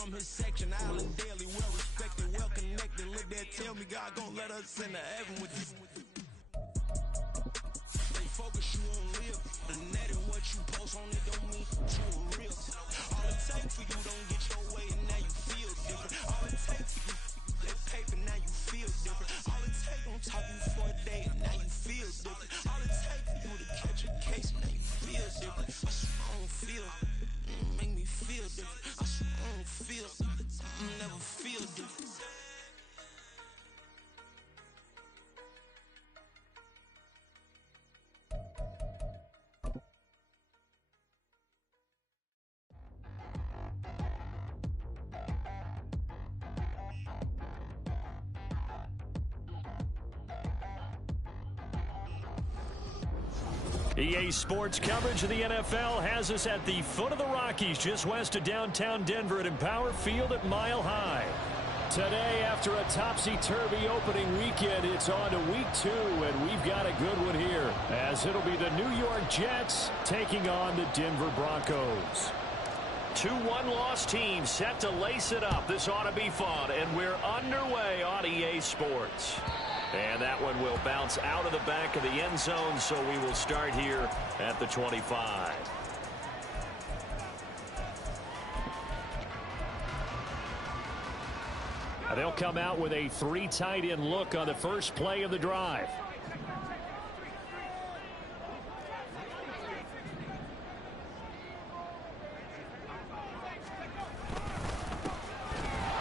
from his section. Island Daily, well respected, well connected. Look there, tell me God gon' let us into heaven with this. They focus, you won't live. The net and what you post on it don't mean you a real. All it takes for you don't get your way and now you feel different. All it takes for you that paper, now you feel different. All it takes don't talk you for a day and now you feel different. All it takes for you to catch a case, now you feel different. I swear I don't feel, make me feel different. I swear I don't feel, never feel different. EA Sports coverage of the NFL has us at the foot of the Rockies, just west of downtown Denver at Empower Field at Mile High. Today, after a topsy-turvy opening weekend, it's on to week 2, and we've got a good one here, as it'll be the New York Jets taking on the Denver Broncos. 2 one-loss teams set to lace it up. This ought to be fun, and we're underway on EA Sports. And that one will bounce out of the back of the end zone, so we will start here at the 25. They'll come out with a 3 tight end look on the first play of the drive.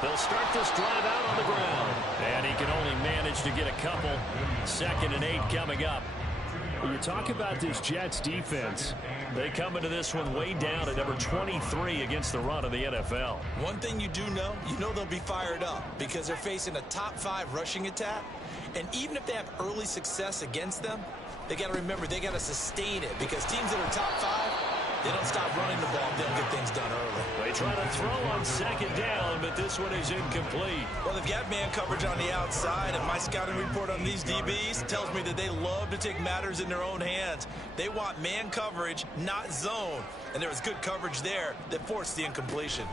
They'll start this drive out on the ground. And he can only manage to get a couple. 2nd and 8 coming up. When you talk about this Jets defense, they come into this one way down at number 23 against the run of the NFL. One thing you do know, they'll be fired up because they're facing a top 5 rushing attack. And even if they have early success against them, they got to remember they got to sustain it because teams that are top 5, they don't stop running the ball if they don't get things done early. They try to throw on 2nd down, but this one is incomplete. Well, if you have man coverage on the outside, and my scouting report on these DBs tells me that they love to take matters in their own hands. They want man coverage, not zone. And there was good coverage there that forced the incompletion.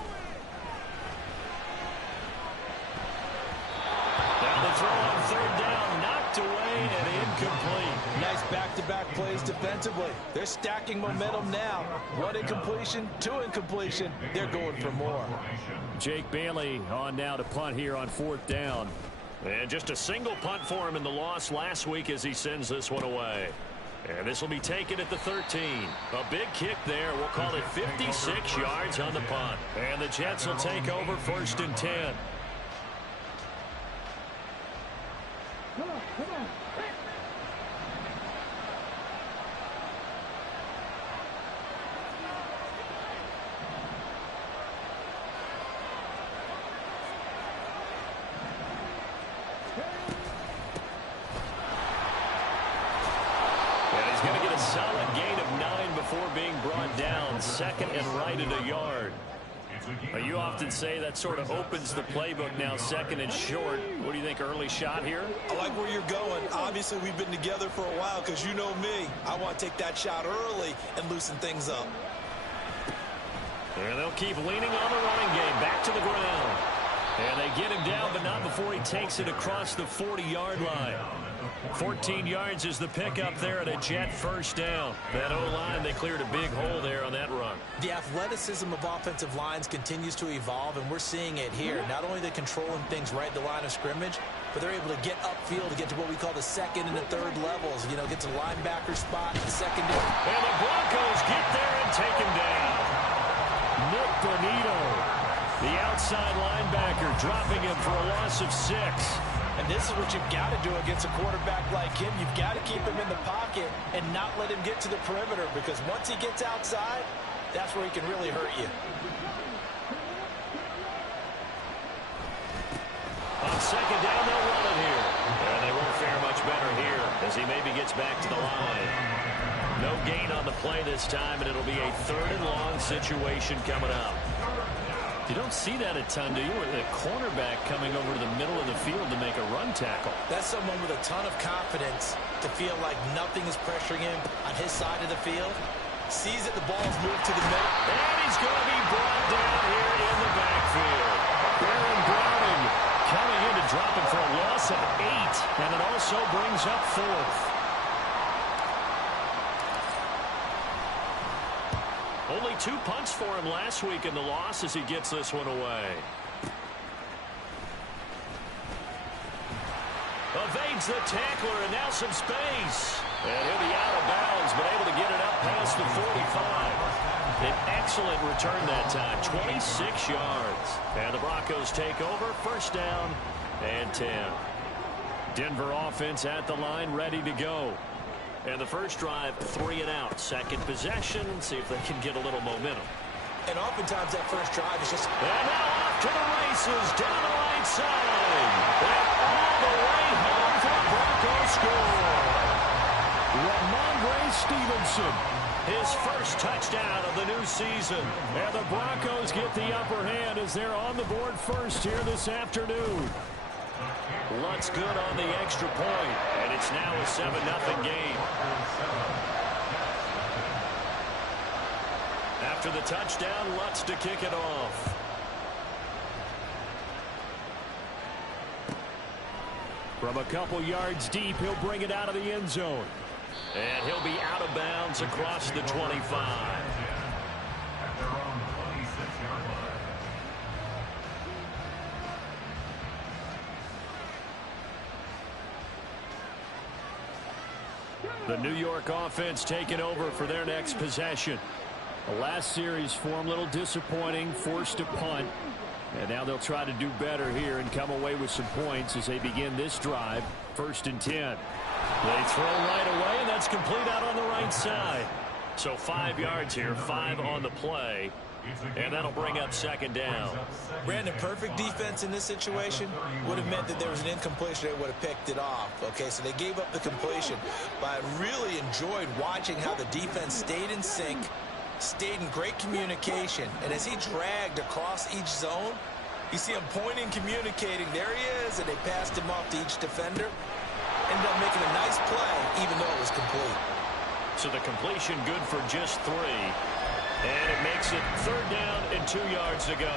Down the throw on 3rd down, knocked away and incomplete. Nice back-to-back plays defensively. They're stacking momentum now. 1 incompletion, 2 incompletion. They're going for more. Jake Bailey on now to punt here on 4th down. And just a single punt for him in the loss last week as he sends this one away. And this will be taken at the 13. A big kick there. We'll call it 56 yards on the punt. And the Jets will take over 1st and 10. Come on. Solid gain of 9 before being brought down. 2nd and right at a yard. You often say that sort of opens the playbook now, 2nd and short. What do you think, early shot here? I like where you're going. Obviously, we've been together for a while because you know me. I want to take that shot early and loosen things up. And they'll keep leaning on the running game. Back to the ground. And they get him down, but not before he takes it across the 40-yard line. 14 yards is the pickup there at a Jet 1st down. That O-line, they cleared a big hole there on that run. The athleticism of offensive lines continues to evolve, and we're seeing it here. Not only are they controlling things right at the line of scrimmage, but they're able to get upfield to get to what we call the 2nd and the 3rd levels. Get to the linebacker spot, the secondary. And the Broncos get there and take him down. Nick Bonito, the outside linebacker, dropping him for a loss of 6. And this is what you've got to do against a quarterback like him. You've got to keep him in the pocket and not let him get to the perimeter, because once he gets outside, that's where he can really hurt you. On 2nd down, they'll run it here. And they won't fare much better here as he maybe gets back to the line. No gain on the play this time, and it'll be a 3rd and long situation coming up. You don't see that a ton, do you? With a cornerback coming over to the middle of the field to make a run tackle. That's someone with a ton of confidence to feel like nothing is pressuring him on his side of the field. Sees that the ball's moved to the middle. And he's going to be brought down here in the backfield. so brings up fourth. Only 2 punts for him last week in the loss as he gets this one away. Evades the tackler, and now some space. And he'll be out of bounds, but able to get it up past the 45. An excellent return that time, 26 yards. And the Broncos take over, first down and 10. Denver offense at the line, ready to go. And the first drive, 3 and out. Second possession, see if they can get a little momentum. And oftentimes that first drive is just... And now off to the races, down the right side. And all the way home for the Broncos score. Ramondre Stevenson, his first touchdown of the new season. And the Broncos get the upper hand as they're on the board first here this afternoon. Lutz good on the extra point, and it's now a 7-0 game. After the touchdown, Lutz to kick it off. From a couple yards deep, he'll bring it out of the end zone. And he'll be out of bounds across the 25. The New York offense taking over for their next possession. The last series for them, a little disappointing, forced a punt. And now they'll try to do better here and come away with some points as they begin this drive. First and 10. They throw right away, and that's complete out on the right side. So 5 yards here, 5 on the play. And that'll bring up second down. Brandon, perfect defense in this situation would have meant that there was an incompletion. They would have picked it off. Okay, so they gave up the completion. But I really enjoyed watching how the defense stayed in sync, stayed in great communication. And as he dragged across each zone, you see him pointing, communicating. There he is, and they passed him off to each defender. Ended up making a nice play, even though it was complete. So the completion good for just 3. And it makes it third down and 2 yards to go.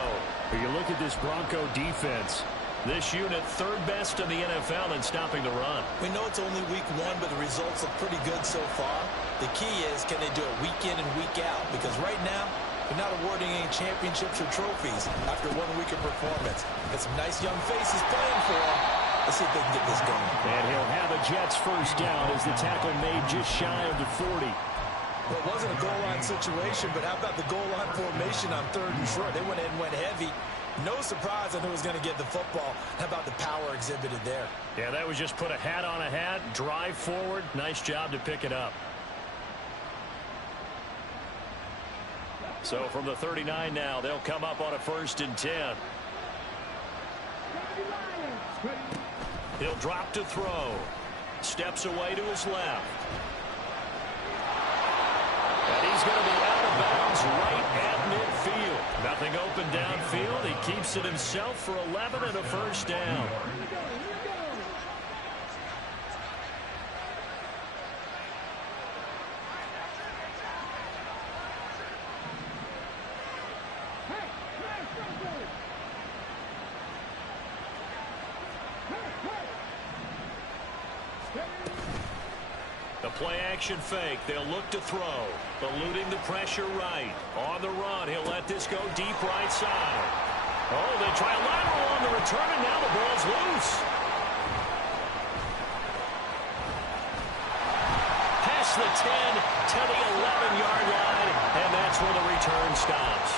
When you look at this Bronco defense, this unit third best in the NFL in stopping the run. We know it's only week 1, but the results look pretty good so far. The key is, can they do it week in and week out? Because right now, they're not awarding any championships or trophies after 1 week of performance. Got some nice young faces playing for them. Let's see if they can get this going. And he'll have a Jets first down as the tackle made just shy of the 40. Well, it wasn't a goal line situation, but how about the goal line formation on 3rd and short? They went in and went heavy. No surprise on who was going to get the football. How about the power exhibited there? Yeah, that was just put a hat on a hat, drive forward. Nice job to pick it up. So from the 39 now, they'll come up on a 1st and 10. He'll drop to throw. Steps away to his left. And he's going to be out of bounds right at midfield. Nothing open downfield. He keeps it himself for 11 and a first down. The play-action fake. They'll look to throw. Eluding the pressure right. On the run, he'll let this go deep right side. Oh, they try a lateral on the return, and now the ball's loose. Past the 10 to the 11-yard line, and that's where the return stops.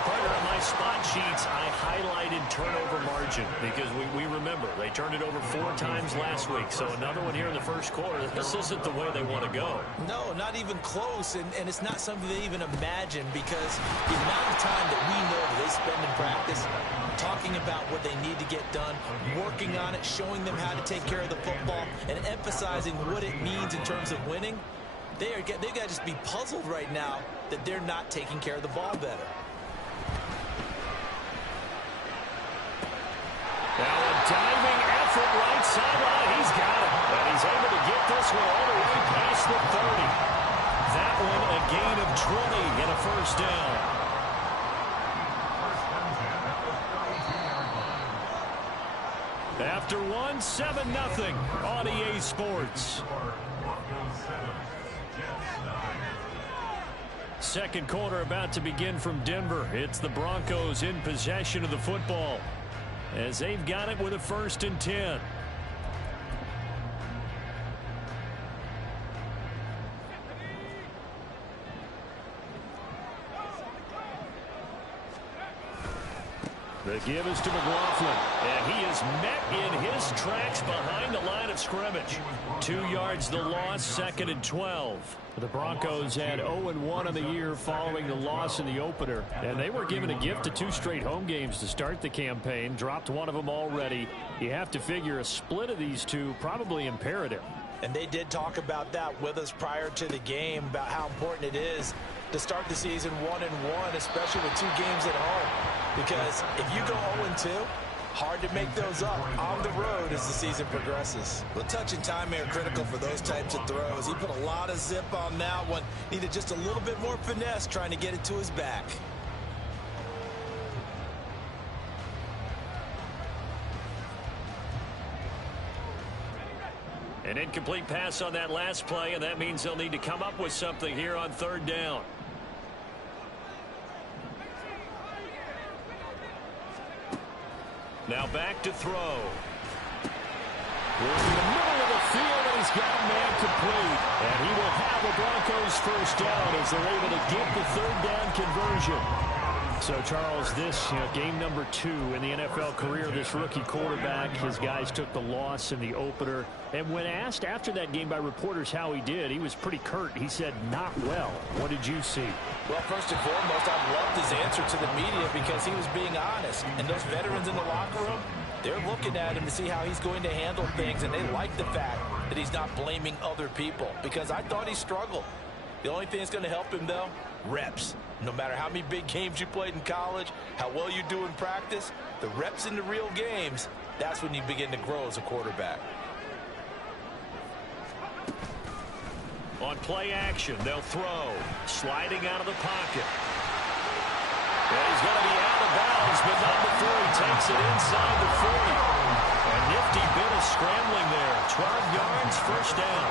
Partner, on my spot sheets, I highlighted turnover margin because we remember they turned it over 4 times last week. So another one here in the first quarter. This isn't the way they want to go. No, not even close, and it's not something they even imagine because the amount of time that we know that they spend in practice talking about what they need to get done, working on it, showing them how to take care of the football, and emphasizing what it means in terms of winning, they've got to just be puzzled right now that they're not taking care of the ball better. Now a diving effort right sideline. He's got it. And he's able to get this one all the way past the 30. That one a gain of 20 and a first down. After one, 7-0 on EA Sports. Second quarter about to begin from Denver. It's the Broncos in possession of the football as they've got it with a 1st and 10. The give is to McLaughlin, and he is met in his tracks behind the line of scrimmage. 2 yards the loss, 2nd and 12. The Broncos had 0-1 on the year following the loss in the opener, and they were given a gift of 2 straight home games to start the campaign. Dropped one of them already. You have to figure a split of these two probably imperative. And they did talk about that with us prior to the game, about how important it is to start the season 1-1, especially with 2 games at home. Because if you go 0-2, hard to make those up on the road as the season progresses. Well, touch and time are critical for those types of throws. He put a lot of zip on that one. Needed just a little bit more finesse trying to get it to his back. An incomplete pass on that last play, and that means they'll need to come up with something here on 3rd down. Now back to throw. We're in the middle of the field, and he's got a man complete. And he will have a Broncos 1st down as they're able to get the 3rd down conversion. So, Charles, this game number 2 in the NFL career, this rookie quarterback, his guys took the loss in the opener. And when asked after that game by reporters how he did, he was pretty curt. He said, not well. What did you see? Well, first and foremost, I loved his answer to the media because he was being honest. And those veterans in the locker room, they're looking at him to see how he's going to handle things, and they like the fact that he's not blaming other people, because I thought he struggled. The only thing that's going to help him, though, reps. No matter how many big games you played in college, how well you do in practice, the reps in the real games, that's when you begin to grow as a quarterback. On play action, they'll throw. Sliding out of the pocket. And he's going to be out of bounds, but not before he takes it inside the 40. A nifty bit of scrambling there. 12 yards, 1st down.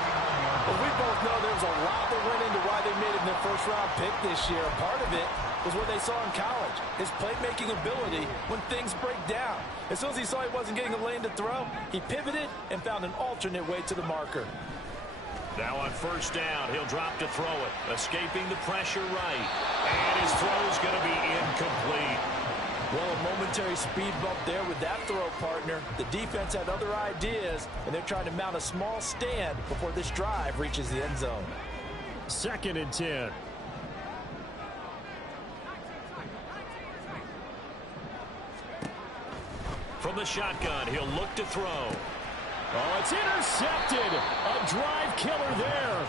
Well, we both know there was a lot that went into why they made it in their 1st-round pick this year. Part of it was what they saw in college, his playmaking ability when things break down. As soon as he saw he wasn't getting a lane to throw, he pivoted and found an alternate way to the marker. Now on 1st down, he'll drop to throw it. Escaping the pressure right. And his throw's going to be incomplete. Well, a momentary speed bump there with that throw, partner. The defense had other ideas, and they're trying to mount a small stand before this drive reaches the end zone. 2nd and 10. From the shotgun, he'll look to throw. Oh, it's intercepted. A drive killer there.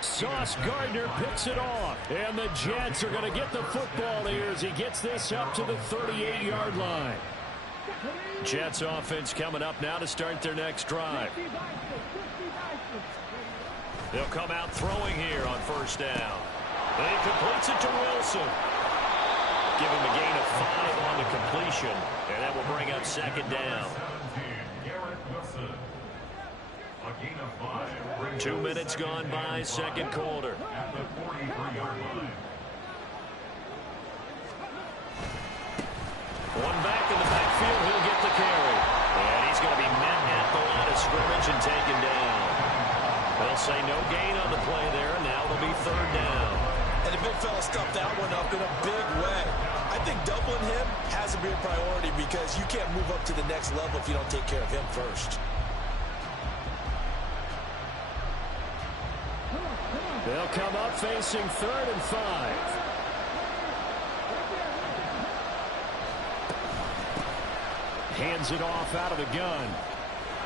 Sauce Gardner picks it off. And the Jets are going to get the football here as he gets this up to the 38-yard line. Jets offense coming up now to start their next drive. They'll come out throwing here on 1st down. And he completes it to Wilson. Give him a gain of 5 on the completion. And that will bring up 2nd down. 2 minutes gone by, 2nd quarter. One back in the backfield, he'll get the carry. And he's going to be met at the line of scrimmage and taken down. They'll say no gain on the play there, and now it'll be 3rd down. And the big fella stuffed that one up in a big way. I think doubling him has to be a priority because you can't move up to the next level if you don't take care of him first. They'll come up facing 3rd and 5. Hands it off out of the gun.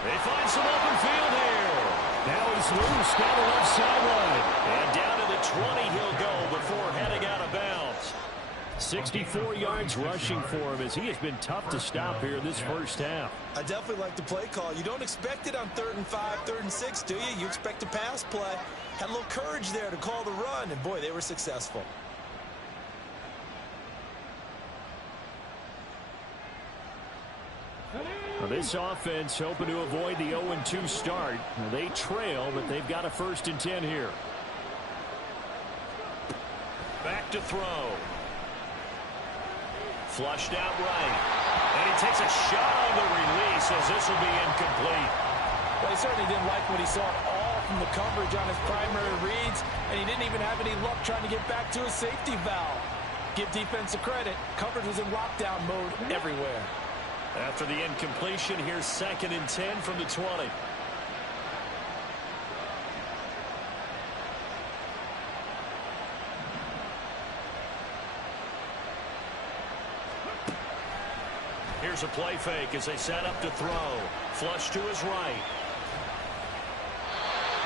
They find some open field here. Now he's loose down the left sideline. And down to the 20 he'll go before heading out of bounds. 64 yards rushing for him as he has been tough to stop here this 1st half. I definitely like the play call. You don't expect it on 3rd and 5, 3rd and 6, do you? You expect a pass play. Had a little courage there to call the run, and boy, they were successful. Well, This offense hoping to avoid the 0-2 start. They trail, but they've got a 1st and 10 here. Back to throw. Flushed out right. And he takes a shot on the release as this will be incomplete. Well, he certainly didn't like what he saw at all from the coverage on his primary reads, and he didn't even have any luck trying to get back to his safety valve. Give defense a credit. Coverage was in lockdown mode everywhere. After the incompletion, here's 2nd and 10 from the 20. Here's a play fake as they set up to throw. Flush to his right.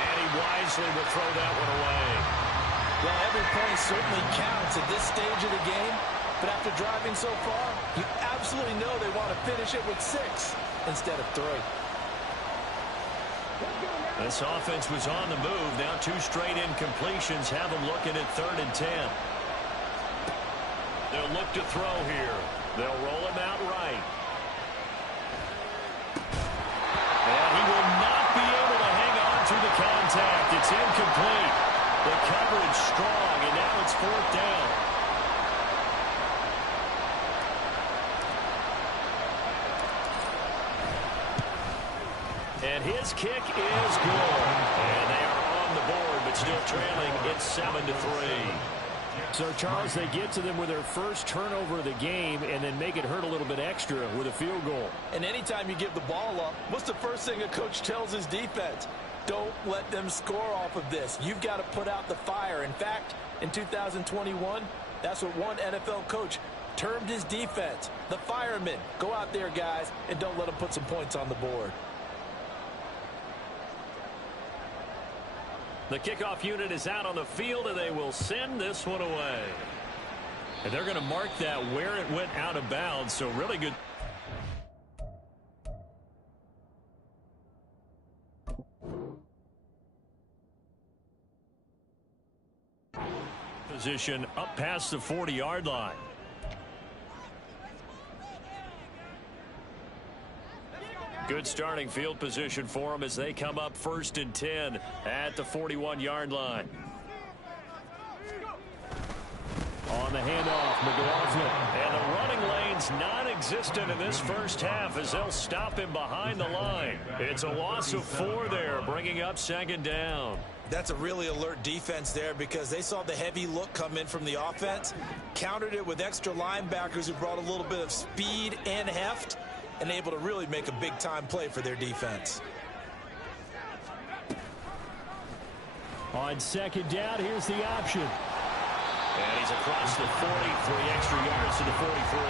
And he wisely will throw that one away. Well, every point certainly counts at this stage of the game. But after driving so far, you absolutely know they want to finish it with 6 instead of 3. This offense was on the move. Now 2 straight incompletions have them looking at 3rd and 10. They'll look to throw here. They'll roll him out right. And he will not be able to hang on to the contact. It's incomplete. The coverage strong, and now it's 4th down. And his kick is good. And they are on the board, but still trailing. It's 7-3. So, Charles, they get to them with their first turnover of the game and then make it hurt a little bit extra with a field goal. And anytime you give the ball up, what's the first thing a coach tells his defense? Don't let them score off of this. You've got to put out the fire. In fact, in 2021, that's what one NFL coach termed his defense. The firemen. Go out there, guys, and don't let them put some points on the board. The kickoff unit is out on the field, and they will send this one away. And they're going to mark that where it went out of bounds, so really good. Position up past the 40-yard line. Good starting field position for them as they come up 1st and 10 at the 41-yard line. On the handoff, McLaughlin. And the running lane's non-existent in this first half as they'll stop him behind the line. It's a loss of 4 there, bringing up 2nd down. That's a really alert defense there because they saw the heavy look come in from the offense, countered it with extra linebackers who brought a little bit of speed and heft, and able to really make a big-time play for their defense. On 2nd down, here's the option. And he's across the 40, 3 extra yards to the 43.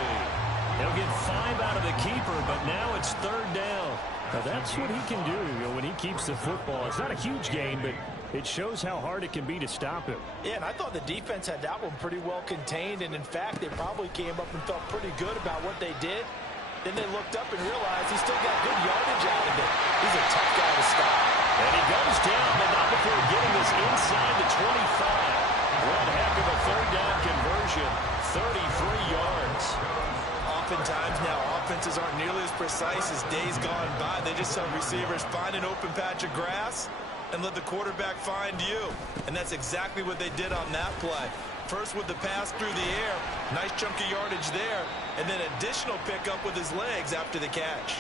They'll get 5 out of the keeper, but now it's 3rd down. Now that's what he can do, when he keeps the football. It's not a huge gain, but it shows how hard it can be to stop him. Yeah, and I thought the defense had that one pretty well contained, and in fact, they probably came up and felt pretty good about what they did. Then they looked up and realized he still got good yardage out of it. He's a tough guy to stop. And he goes down, but not before getting this inside the 25. One heck of a 3rd down conversion, 33 yards. Oftentimes now, offenses aren't nearly as precise as days gone by. They just tell receivers, find an open patch of grass and let the quarterback find you. And that's exactly what they did on that play. First with the pass through the air, nice chunk of yardage there, and then additional pickup with his legs after the catch.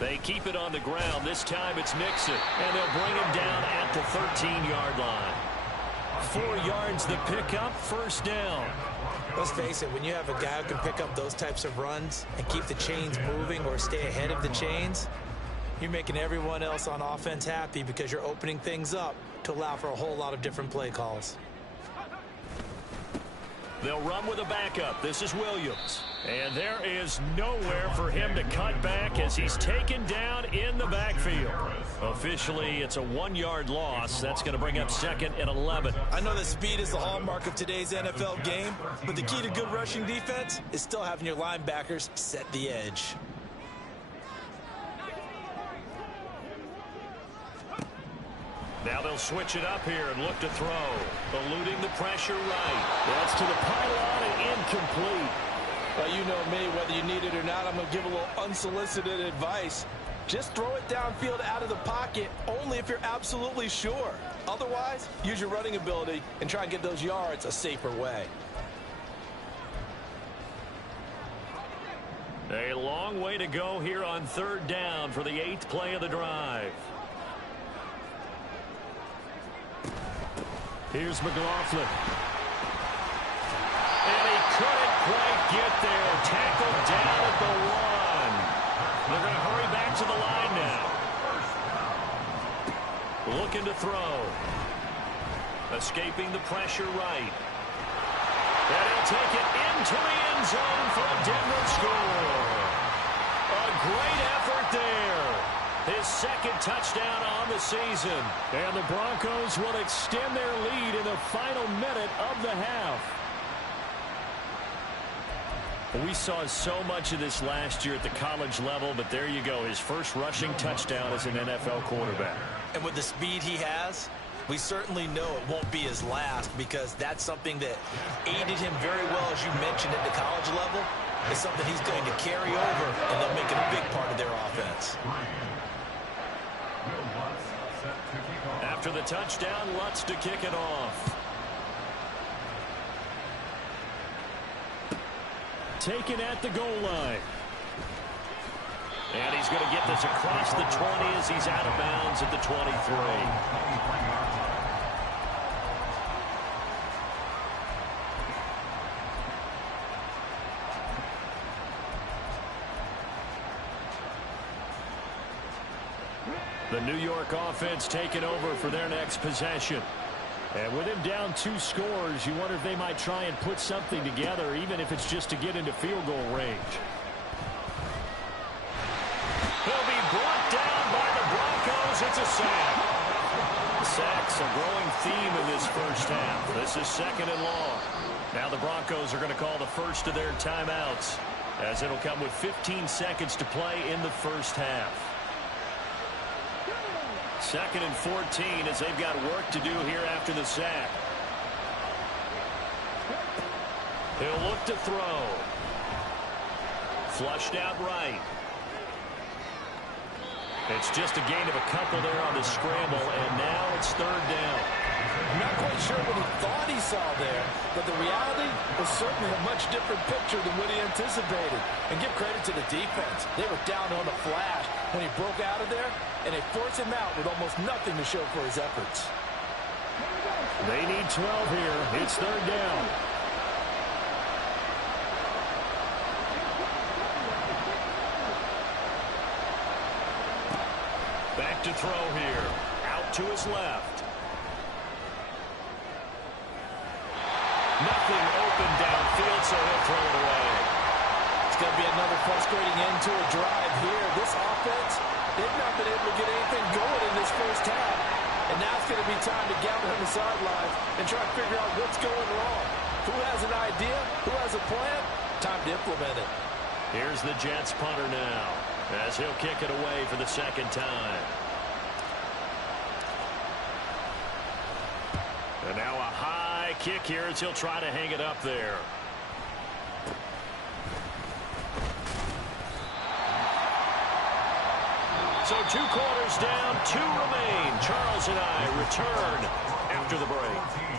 They keep it on the ground. This time it's Mixon, and they'll bring him down at the 13-yard line. 4 yards the pickup, 1st down. Let's face it, when you have a guy who can pick up those types of runs and keep the chains moving or stay ahead of the chains, you're making everyone else on offense happy because you're opening things up to allow for a whole lot of different play calls. They'll run with a backup. This is Williams. And there is nowhere for him to cut back as he's taken down in the backfield. Officially, it's a 1-yard loss. That's going to bring up 2nd and 11. I know that speed is the hallmark of today's NFL game, but the key to good rushing defense is still having your linebackers set the edge. Now they'll switch it up here and look to throw. Eluding the pressure right. That's to the pylon and incomplete. Well, you know me, whether you need it or not, I'm going to give a little unsolicited advice. Just throw it downfield out of the pocket only if you're absolutely sure. Otherwise, use your running ability and try and get those yards a safer way. A long way to go here on 3rd down for the 8th play of the drive. Here's McLaughlin. And he couldn't quite get there. Tackled down at the 1. They're going to hurry back to the line now. Looking to throw. Escaping the pressure right. And he'll take it into the end zone for a Denver score. A great effort there. His 2nd touchdown on the season. And the Broncos will extend their lead in the final minute of the half. We saw so much of this last year at the college level, but there you go. His first rushing touchdown as an NFL quarterback. And with the speed he has, we certainly know it won't be his last, because that's something that aided him very well, as you mentioned, at the college level. It's something he's going to carry over, and they'll make it a big part of their offense. After the touchdown, Lutz to kick it off. Taken at the goal line. And he's going to get this across the 20 as he's out of bounds at the 23. The New York offense taking over for their next possession. And with him down 2 scores, you wonder if they might try and put something together, even if it's just to get into field goal range. He'll be brought down by the Broncos. It's a sack. Sacks a growing theme in this first half. This is 2nd and long. Now the Broncos are going to call the first of their timeouts, as it'll come with 15 seconds to play in the first half. 2nd and 14 as they've got work to do here after the sack. He'll look to throw. Flushed out right. It's just a gain of a couple there on the scramble, and now it's 3rd down. I'm not quite sure what he thought he saw there, but the reality was certainly a much different picture than what he anticipated. And give credit to the defense. They were down on a flash when he broke out of there, and they forced him out with almost nothing to show for his efforts. They need 12 here. It's 3rd down. Back to throw here. Out to his left. Nothing open downfield, so he'll throw it away. It's going to be another frustrating end to a drive here. This offense, they've not been able to get anything going in this first half. And now it's going to be time to gather on the sidelines and try to figure out what's going wrong. Who has an idea? Who has a plan? Time to implement it. Here's the Jets punter now, as he'll kick it away for the 2nd time. And now a high kick here as he'll try to hang it up there. So 2 quarters down, 2 remain. Charles and I return after the break.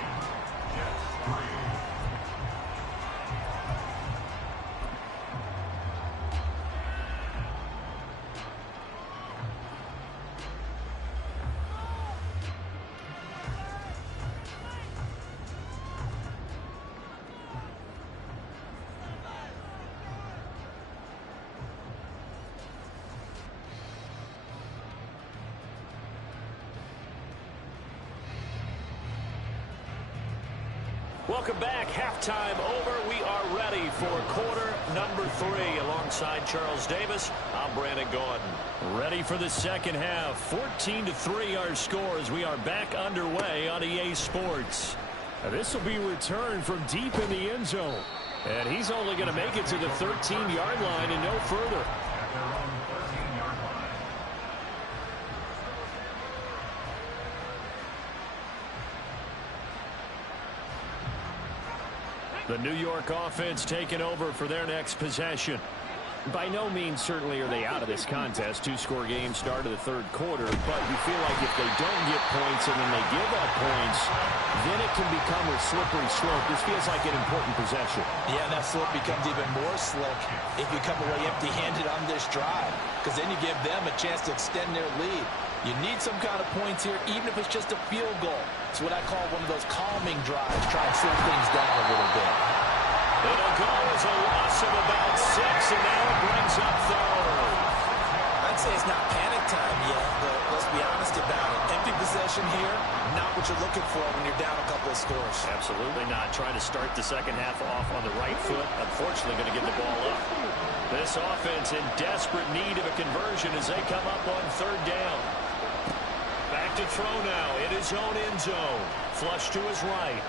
Welcome back. Halftime over. We are ready for quarter number 3 alongside Charles Davis. I'm Brandon Gaudin. Ready for the second half. 14-3 our score as we are back underway on EA Sports. This will be returned from deep in the end zone. And he's only going to make it to the 13-yard line and no further. The New York offense taking over for their next possession. By no means certainly are they out of this contest. Two-score game start of the third quarter, but you feel like if they don't get points and then they give up points, then it can become a slippery slope. This feels like an important possession. Yeah, and that slope becomes even more slick if you come away empty-handed on this drive, because then you give them a chance to extend their lead. You need some kind of points here, even if it's just a field goal. It's what I call one of those calming drives. Try and slow things down a little bit. It'll go as a loss of about 6, and now it brings up third. I'd say it's not panic time yet, but let's be honest about it. Empty possession here, not what you're looking for when you're down a couple of scores. Absolutely not. Trying to start the second half off on the right foot. Unfortunately, going to give the ball up. This offense in desperate need of a conversion as they come up on third down. Back to throw now in his own end zone. Flush to his right.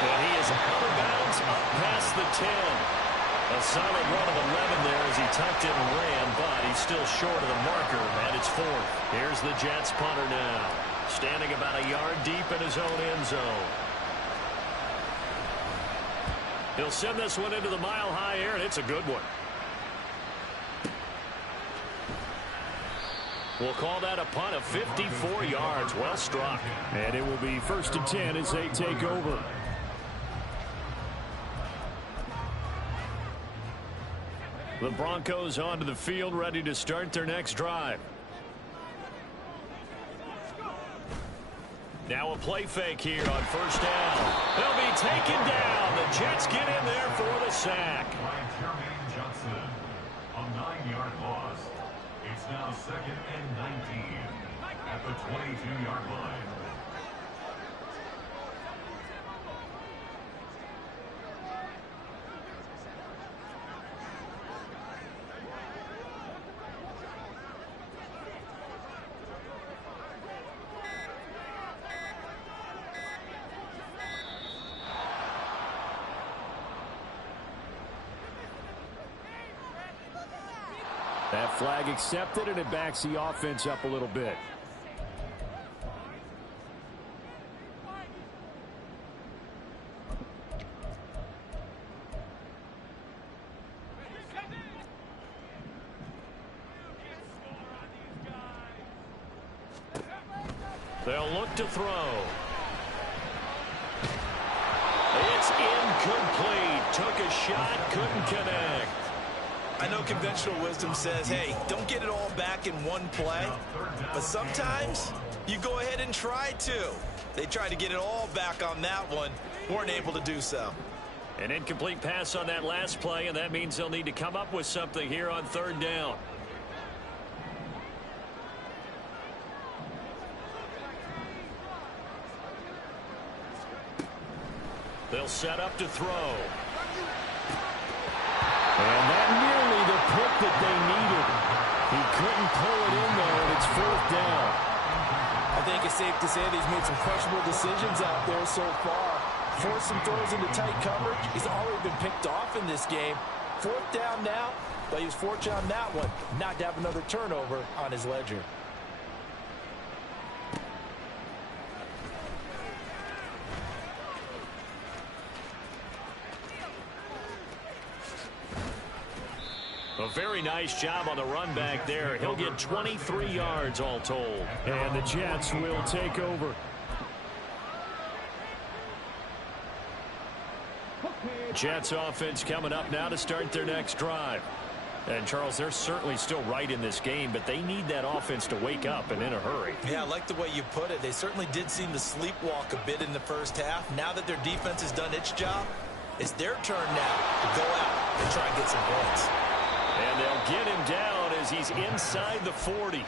And he is out of bounds up past the 10. A solid run of 11 there as he tucked it and ran, but he's still short of the marker, and it's fourth. Here's the Jets punter now, standing about a yard deep in his own end zone. He'll send this one into the mile-high air, and it's a good one. We'll call that a punt of 54 yards. Well struck. And it will be 1st and 10 as they take over. The Broncos onto the field, ready to start their next drive. Now a play fake here on first down. They'll be taken down. The Jets get in there for the sack. Jermaine Johnson, a 9-yard loss. It's now 2nd and 19 at the 22-yard line. That flag accepted, and it backs the offense up a little bit. They'll look to throw. It's incomplete. Took a shot, couldn't connect. I know conventional wisdom says, hey, don't get it all back in one play. But sometimes you go ahead and try to. They tried to get it all back on that one. Weren't able to do so. An incomplete pass on that last play, and that means they'll need to come up with something here on third down. They'll set up to throw. And that nearly the pick that they needed. He couldn't pull it in, though, and it's fourth down. I think it's safe to say that he's made some questionable decisions out there so far. Forced some throws into tight coverage. He's already been picked off in this game. Fourth down now, but he was fortunate on that one not to have another turnover on his ledger. A very nice job on the run back there. He'll get 23 yards all told. And the Jets will take over. Jets offense coming up now to start their next drive. And, Charles, they're certainly still right in this game, but they need that offense to wake up and in a hurry. Yeah, I like the way you put it. They certainly did seem to sleepwalk a bit in the first half. Now that their defense has done its job, it's their turn now to go out and try and get some points. And they'll get him down as he's inside the 40.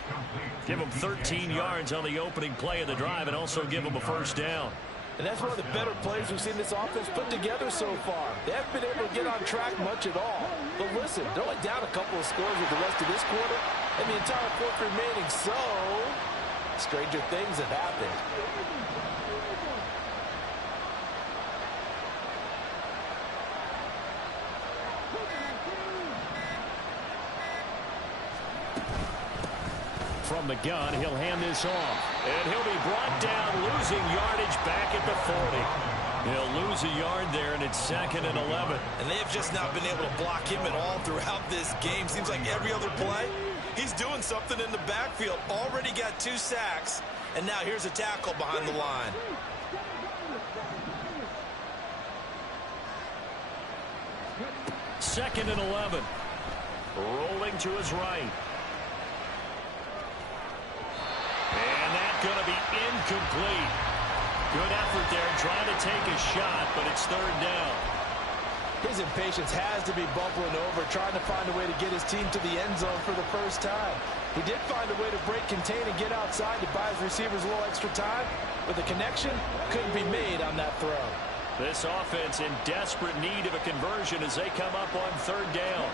Give him 13 yards on the opening play of the drive and also give him a first down. And that's one of the better plays we've seen this offense put together so far. They haven't been able to get on track much at all. But listen, they're only down a couple of scores with the rest of this quarter and the entire fourth remaining. So, stranger things have happened. From the gun, he'll hand this off. And he'll be brought down, losing yardage back at the 40. He'll lose a yard there, and it's 2nd and 11. And they have just not been able to block him at all throughout this game. Seems like every other play, he's doing something in the backfield. Already got 2 sacks, and now here's a tackle behind the line. Second and 11. Rolling to his right. And that's going to be incomplete. Good effort there trying to take a shot, but it's 3rd down. His impatience has to be bubbling over, trying to find a way to get his team to the end zone for the first time. He did find a way to break, contain, and get outside to buy his receivers a little extra time, but the connection couldn't be made on that throw. This offense in desperate need of a conversion as they come up on 3rd down.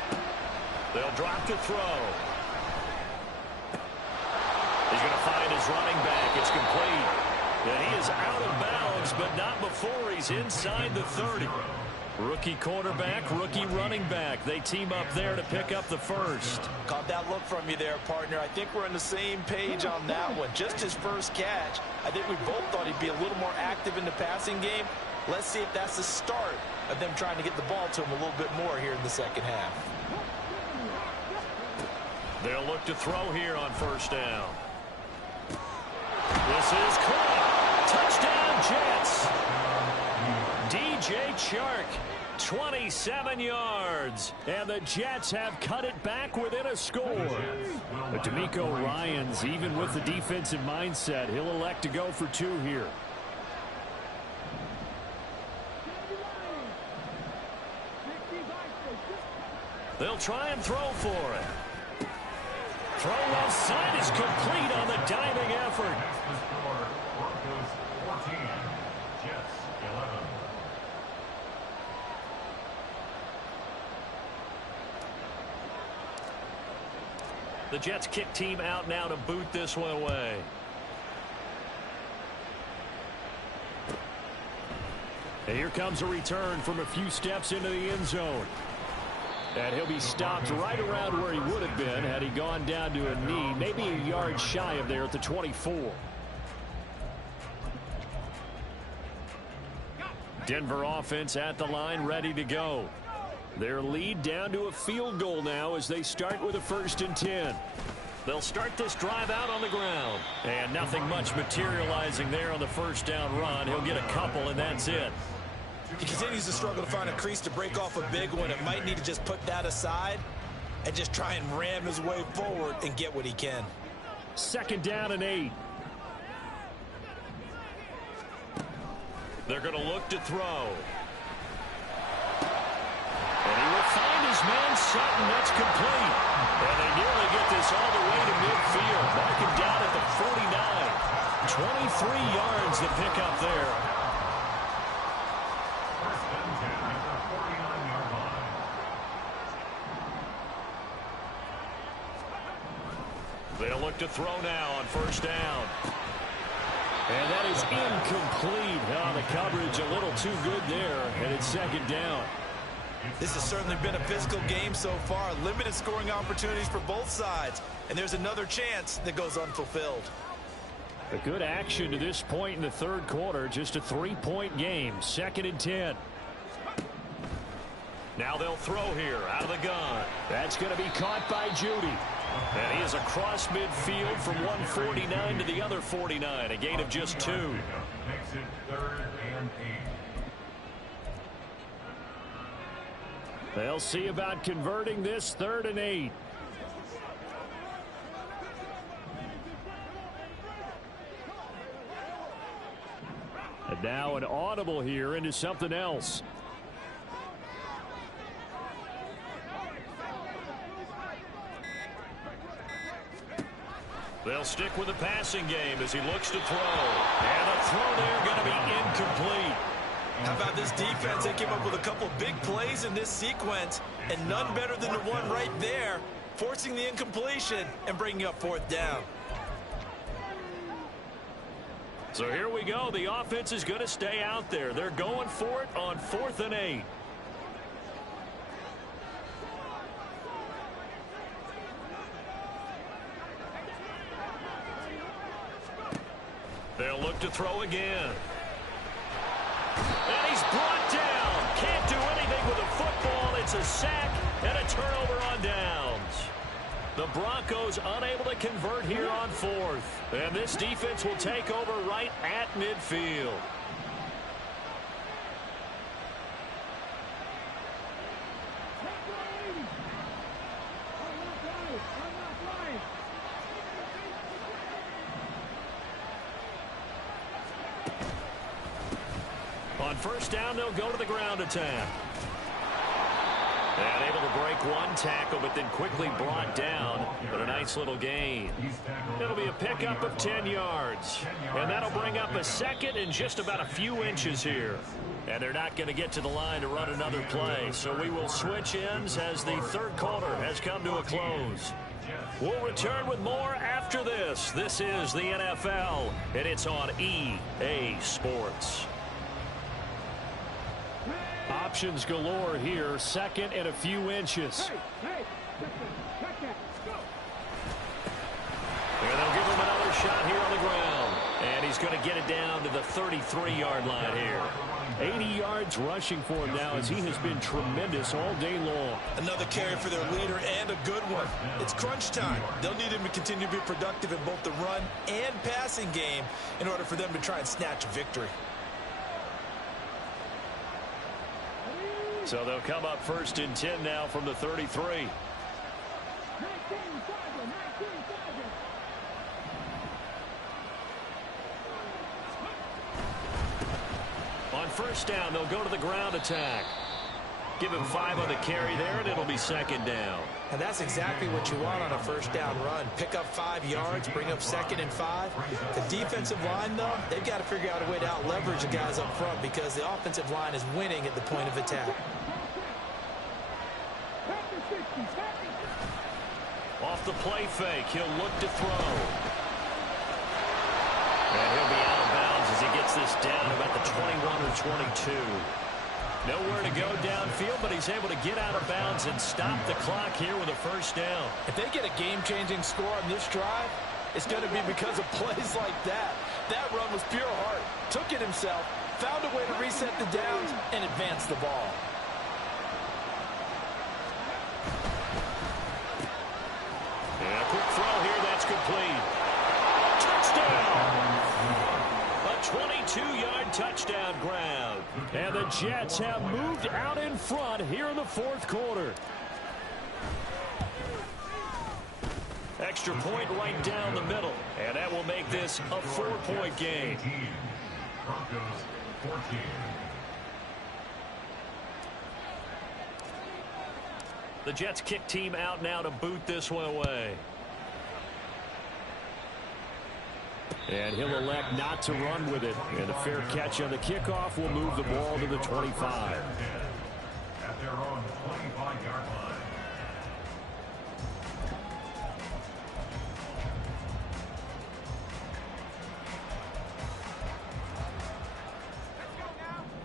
They'll drop to throw. He's going to find his running back. It's complete. And he is out of bounds, but not before he's inside the 30. Rookie quarterback, rookie running back. They team up there to pick up the first. Caught that look from you there, partner. I think we're on the same page on that one. Just his first catch. I think we both thought he'd be a little more active in the passing game. Let's see if that's the start of them trying to get the ball to him a little bit more here in the second half. They'll look to throw here on 1st down. This is caught. Touchdown, Jets. DJ Chark, 27 yards. And the Jets have cut it back within a score. But D'Amico Ryans, even with the defensive mindset, he'll elect to go for 2 here. They'll try and throw for it. Throw left side is complete on the diving effort. That's the score. Broncos 14, Jets 11. The Jets kick team out now to boot this one away. And here comes a return from a few steps into the end zone. And he'll be stopped right around where he would have been had he gone down to a knee, maybe a yard shy of there at the 24. Denver offense at the line, ready to go. Their lead down to a field goal now as they start with a 1st and 10. They'll start this drive out on the ground. And nothing much materializing there on the 1st down run. He'll get a couple, and that's it. He continues to struggle to find a crease to break off a big one. It might need to just put that aside and just try and ram his way forward and get what he can. 2nd down and 8. They're going to look to throw. And he will find his man Sutton. That's complete. And they nearly get this all the way to midfield. Marking down at the 49. 23 yards to pick up there. First and 10 at the 49-yard line. They'll look to throw now on 1st down. And that is incomplete. Oh, the coverage a little too good there, and it's 2nd down. This has certainly been a physical game so far. Limited scoring opportunities for both sides. And there's another chance that goes unfulfilled. A good action to this point in the 3rd quarter. Just a 3-point game. 2nd and 10. Now they'll throw here out of the gun. That's going to be caught by Judy. And he is across midfield from 149 to the other 49. A gain of just 2. Makes it 3rd and 8. They'll see about converting this 3rd and 8. And now an audible here into something else. They'll stick with the passing game as he looks to throw. And the throw there going to be incomplete. How about this defense? They came up with a couple big plays in this sequence, and none better than the one right there, forcing the incompletion and bringing up 4th down. So here we go. The offense is going to stay out there. They're going for it on 4th and 8. They'll look to throw again. And he's brought down. Can't do anything with a football. It's a sack and a turnover on downs. The Broncos unable to convert here on 4th. And this defense will take over right at midfield. On 1st down, they'll go to the ground attack. And able to break one tackle, but then quickly brought down. But a nice little gain. It'll be a pickup of 10 yards. And that'll bring up a 2nd and just about a few inches here. And they're not going to get to the line to run another play. So we will switch ends as the 3rd quarter has come to a close. We'll return with more after this. This is the NFL, and it's on EA Sports. Options galore here. 2nd and a few inches. And they'll give him another shot here on the ground. And he's going to get it down to the 33-yard line here. 80 yards rushing for him now as he has been tremendous all day long. Another carry for their leader and a good one. It's crunch time. They'll need him to continue to be productive in both the run and passing game in order for them to try and snatch a victory. So they'll come up 1st and 10 now from the 33. On 1st down, they'll go to the ground attack. Give him 5 on the carry there, and it'll be 2nd down. And that's exactly what you want on a 1st down run. Pick up 5 yards, bring up 2nd and 5. The defensive line, though, they've got to figure out a way to out-leverage the guys up front because the offensive line is winning at the point of attack. Off the play fake, he'll look to throw. And he'll be out of bounds as he gets this down about the 21 or 22. Nowhere to go downfield, but he's able to get out of bounds and stop the clock here with a 1st down. If they get a game-changing score on this drive, it's going to be because of plays like that. That run was pure heart. Took it himself, found a way to reset the downs, and advance the ball. And a quick throw here, that's complete. Touchdown! A 22-yard touchdown grab. And the Jets have moved out in front here in the 4th quarter. Extra point right down the middle. And that will make this a 4-point game. Broncos 14. The Jets kick team out now to boot this one away. And he'll elect not to run with it. And a fair catch on the kickoff will move the ball to the 25. At their own 25-yard line.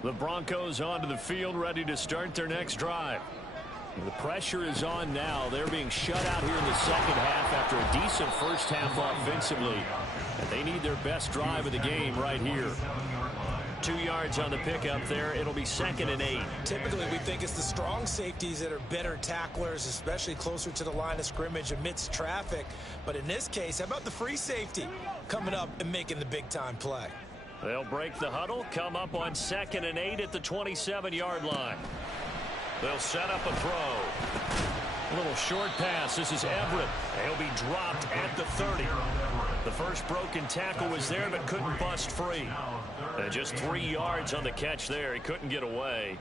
The Broncos onto the field, ready to start their next drive. The pressure is on now. They're being shut out here in the 2nd half after a decent 1st half offensively. And they need their best drive of the game right here. 2 yards on the pickup there. It'll be 2nd and 8. Typically, we think it's the strong safeties that are better tacklers, especially closer to the line of scrimmage amidst traffic. But in this case, how about the free safety coming up and making the big-time play? They'll break the huddle, come up on 2nd and 8 at the 27-yard line. They'll set up a throw. A little short pass. This is Everett. He'll be dropped at the 30. The first broken tackle was there, but couldn't bust free. And just 3 yards on the catch there. He couldn't get away.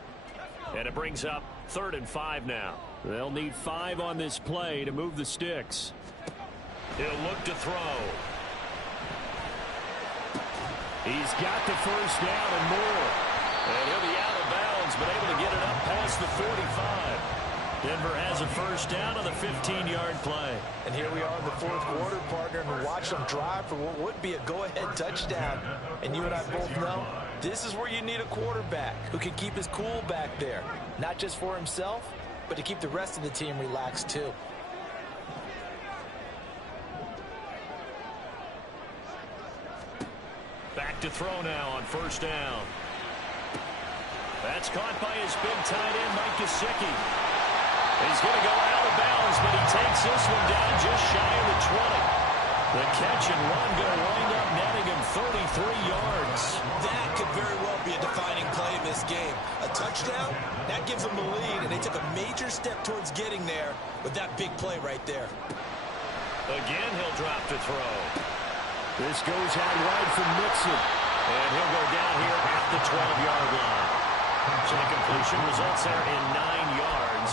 And it brings up 3rd and 5 now. They'll need 5 on this play to move the sticks. He'll look to throw. He's got the first down and more. And he'll be out of bounds, but able to get it up past the 45. Denver has a first down on the 15-yard play. And here we are in the fourth quarter, partner, and watch them drive for what would be a go-ahead touchdown. And you and I both know this is where you need a quarterback who can keep his cool back there. Not just for himself, but to keep the rest of the team relaxed too. Back to throw now on first down. That's caught by his big tight end, Mike Gesicki. He's going to go out of bounds, but he takes this one down just shy of the 20. The catch and run going to wind up netting him 33 yards. That could very well be a defining play in this game. A touchdown, that gives them the lead, and they took a major step towards getting there with that big play right there. Again, he'll drop to throw. This goes out wide from Mixon, and he'll go down here at the 12-yard line. So the completion results there in 9 yards,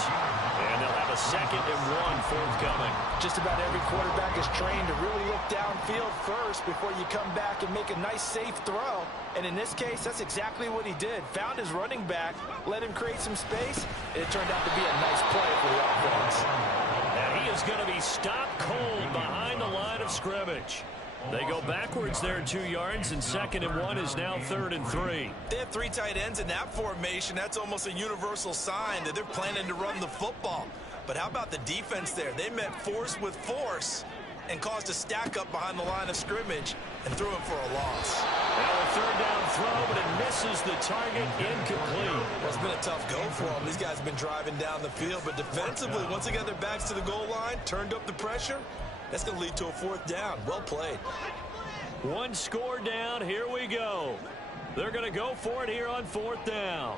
and they'll have a 2nd and 1 forthcoming. Just about every quarterback is trained to really look downfield first before you come back and make a nice, safe throw. And in this case, that's exactly what he did. Found his running back, let him create some space, and it turned out to be a nice play for the offense. And he is going to be stopped cold behind the line of scrimmage. They go backwards there 2 yards, and 2nd and 1 is now 3rd and 3. They have 3 tight ends in that formation. That's almost a universal sign that they're planning to run the football. But how about the defense there? They met force with force and caused a stack up behind the line of scrimmage and threw him for a loss. Now a 3rd down throw, but it misses the target, incomplete. Well, it's been a tough go for them. These guys have been driving down the field, but defensively, once they got their backs to the goal line, turned up the pressure, that's going to lead to a 4th down. Well played. 1 score down. Here we go. They're going to go for it here on 4th down.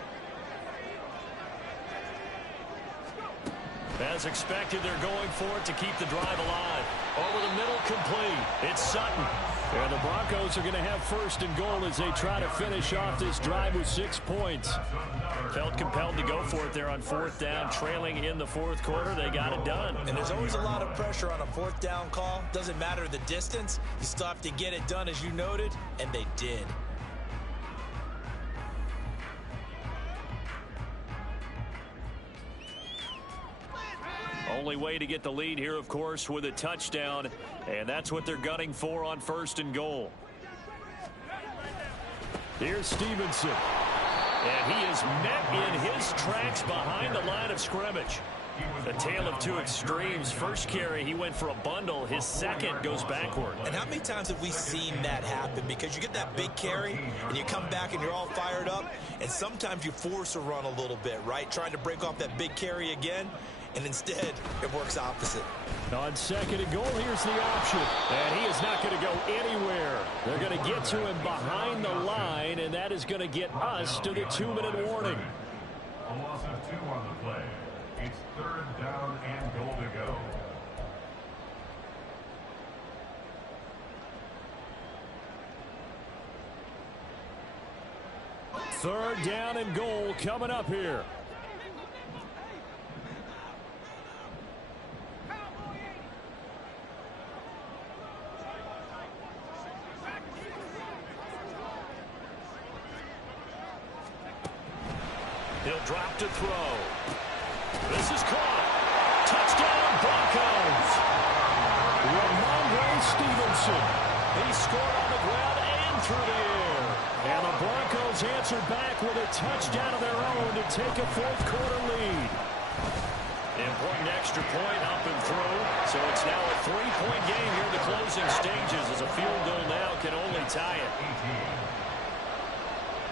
As expected, they're going for it to keep the drive alive. Over the middle, complete. It's Sutton. And the Broncos are going to have 1st and goal as they try to finish off this drive with 6 points. Felt compelled to go for it there on 4th down, trailing in the 4th quarter. They got it done. And there's always a lot of pressure on a 4th down call. Doesn't matter the distance. You still have to get it done, as you noted, and they did. Only way to get the lead here, of course, with a touchdown, and that's what they're gunning for on 1st and goal. Here's Stevenson, and he is met in his tracks behind the line of scrimmage. A tale of 2 extremes. First carry, he went for a bundle. His 2nd goes backward. And how many times have we seen that happen? Because you get that big carry, and you come back and you're all fired up, and sometimes you force a run a little bit, right? Trying to break off that big carry again. And instead, it works opposite. On 2nd and goal, here's the option. And he is not going to go anywhere. They're going to get to him behind the line, and that is going to get us to the 2-minute warning. A loss of 2 on the play. It's 3rd down and goal to go. Third down and goal coming up here. He'll drop to throw. This is caught. Touchdown, Broncos. Ramondre Stevenson. He scored on the ground and through the air. And the Broncos answered back with a touchdown of their own to take a 4th quarter lead. Important extra point up and through. So it's now a 3-point game here in the closing stages as a field goal now can only tie it.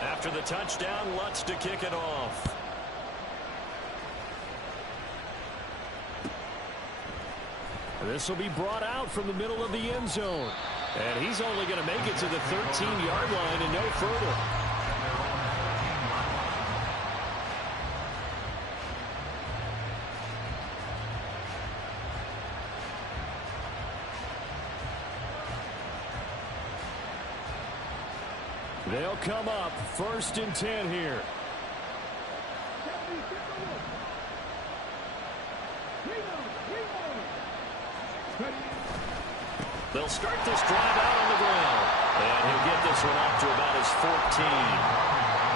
After the touchdown, Lutz to kick it off. This will be brought out from the middle of the end zone. And he's only going to make it to the 13-yard line and no further. They'll come up 1st and 10 here. They'll start this drive out on the ground. And he'll get this one up to about his 14.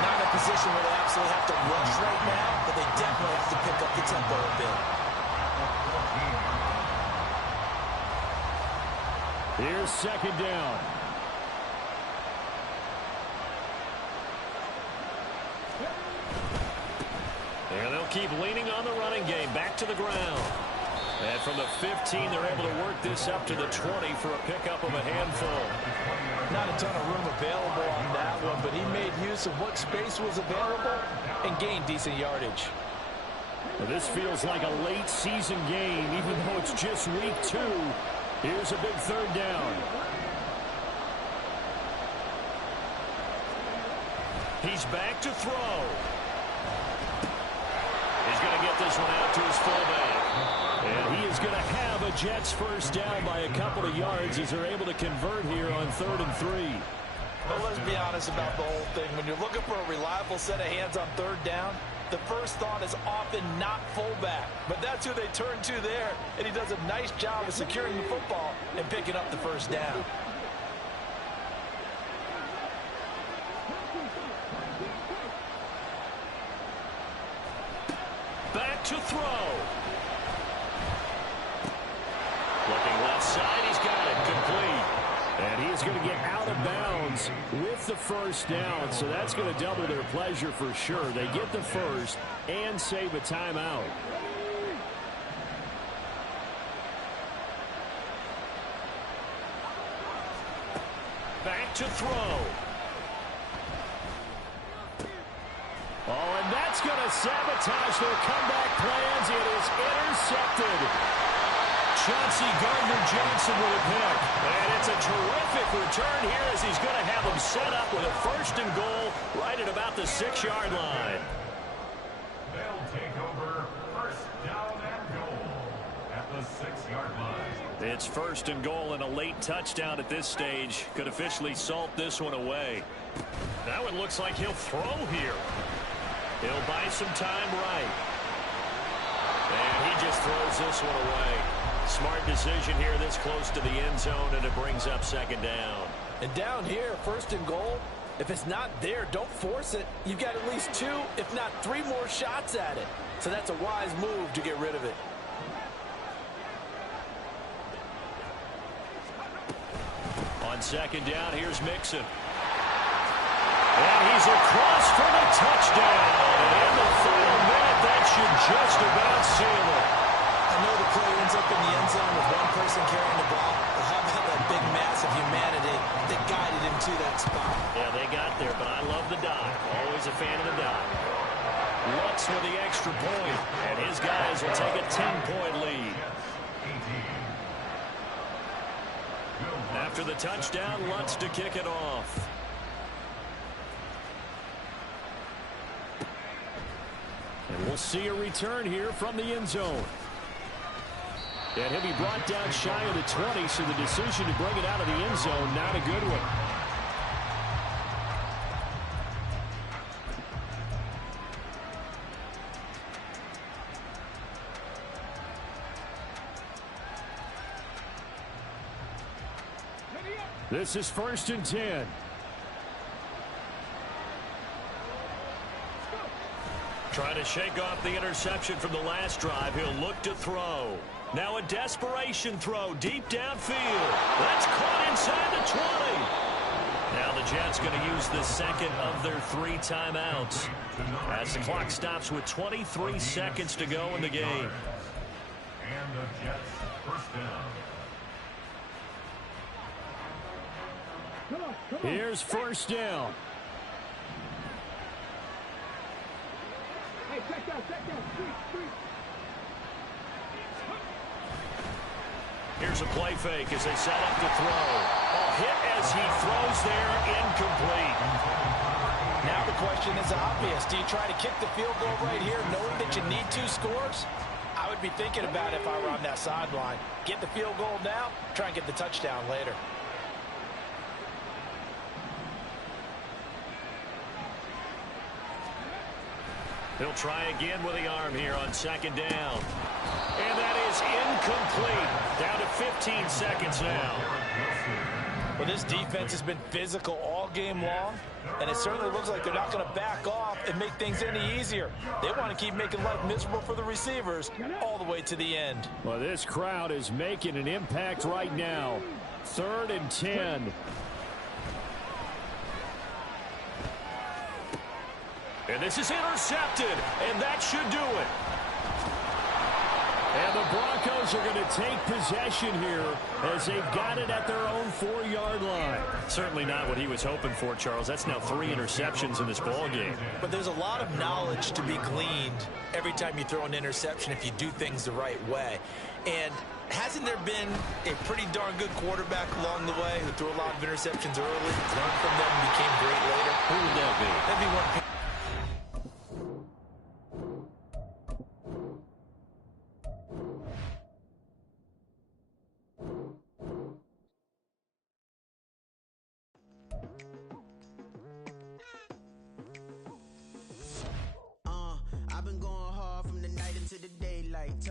Not in a position where they absolutely have to rush right now, but they definitely have to pick up the tempo a bit. Here's second down. And they'll keep leaning on the running game. Back to the ground. And from the 15, they're able to work this up to the 20 for a pickup of a handful. Not a ton of room available on that one, but he made use of what space was available and gained decent yardage. Well, this feels like a late season game, even though it's just week 2. Here's a big third down. He's back to throw. He's going to get this one out to his fullback. And he is going to have a Jets first down by a couple of yards as they're able to convert here on 3rd and 3. Well, let's be honest about the whole thing. When you're looking for a reliable set of hands on 3rd down, the first thought is often not fullback. But that's who they turn to there, and he does a nice job of securing the football and picking up the first down. Back to throw. Looking left side, he's got it complete. And he is going to get out of bounds with the first down, so that's going to double their pleasure for sure. They get the first and save a timeout. Back to throw. Oh, and that's going to sabotage their comeback plans. It is intercepted. Chauncey Gardner-Johnson with a pick. And it's a terrific return here as he's going to have them set up with a 1st and goal right at about the 6-yard line. They'll take over 1st down and goal at the 6-yard line. It's 1st and goal and a late touchdown at this stage. Could officially salt this one away. Now it looks like he'll throw here. He'll buy some time right. And he just throws this one away. Smart decision here this close to the end zone, and it brings up 2nd down. And down here, 1st and goal, if it's not there, don't force it. You've got at least 2, if not 3 more shots at it. So that's a wise move to get rid of it. On 2nd down, here's Mixon. And he's across for the touchdown. And in the final minute, that should just about seal it. I know the play ends up in the end zone with one person carrying the ball, but how about that big mass of humanity that guided him to that spot? Yeah, they got there, but I love the dive. Always a fan of the dive. Lutz with the extra point, and his guys will take a 10-point lead. After the touchdown, Lutz to kick it off. And we'll see a return here from the end zone. And he'll be brought down shy of the 20, so the decision to bring it out of the end zone, not a good one. This is 1st and 10. Trying to shake off the interception from the last drive. He'll look to throw. Now a desperation throw deep downfield. That's caught inside the 20. Now the Jets going to use the 2nd of their 3 timeouts as the clock stops with 23 seconds to go in the game. And the Jets 1st down. Here's 1st down. Hey, check down, street. Here's a play fake as they set up to throw. A hit as he throws there, incomplete. Now the question is obvious. Do you try to kick the field goal right here knowing that you need 2 scores? I would be thinking about it if I were on that sideline. Get the field goal now, try and get the touchdown later. He'll try again with the arm here on second down. And that is incomplete. Down to 15 seconds now. Well, this defense has been physical all game long, and it certainly looks like they're not going to back off and make things any easier. They want to keep making life miserable for the receivers all the way to the end. Well, this crowd is making an impact right now. 3rd and 10. And this is intercepted, and that should do it. And the Broncos are going to take possession here as they've got it at their own 4-yard line. Certainly not what he was hoping for, Charles. That's now 3 interceptions in this ball game. But there's a lot of knowledge to be gleaned every time you throw an interception if you do things the right way. And hasn't there been a pretty darn good quarterback along the way who threw a lot of interceptions early, learned from them, and became great later? Who would that be? That'd be one.